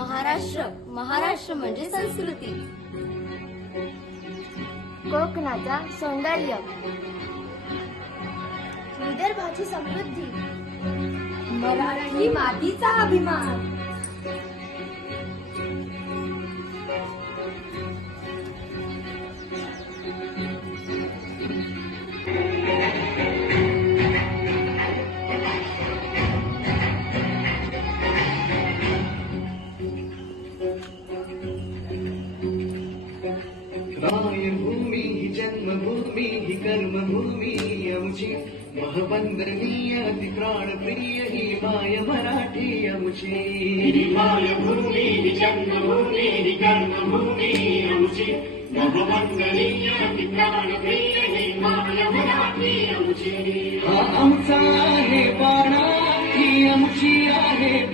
महाराष्ट्र, महाराष्ट्र म्हणजे संस्कृती. कोकणाचा सौंदर्य, विदर्भाची समृद्धी, मराठी मातीचा अभिमान. मायभूमी ही जन्मभूमी ही कर्मभूमी आमची, महवंदनीय ती प्राणप्रिय ही माय मराठी आमची. मायभूमी ही जन्मभूमी ही कर्मभूमी आमची, महवंदनीय ती प्राणप्रिय ही माय मराठी आमची. हा आमचा आहे बाणा, ही आमची आहे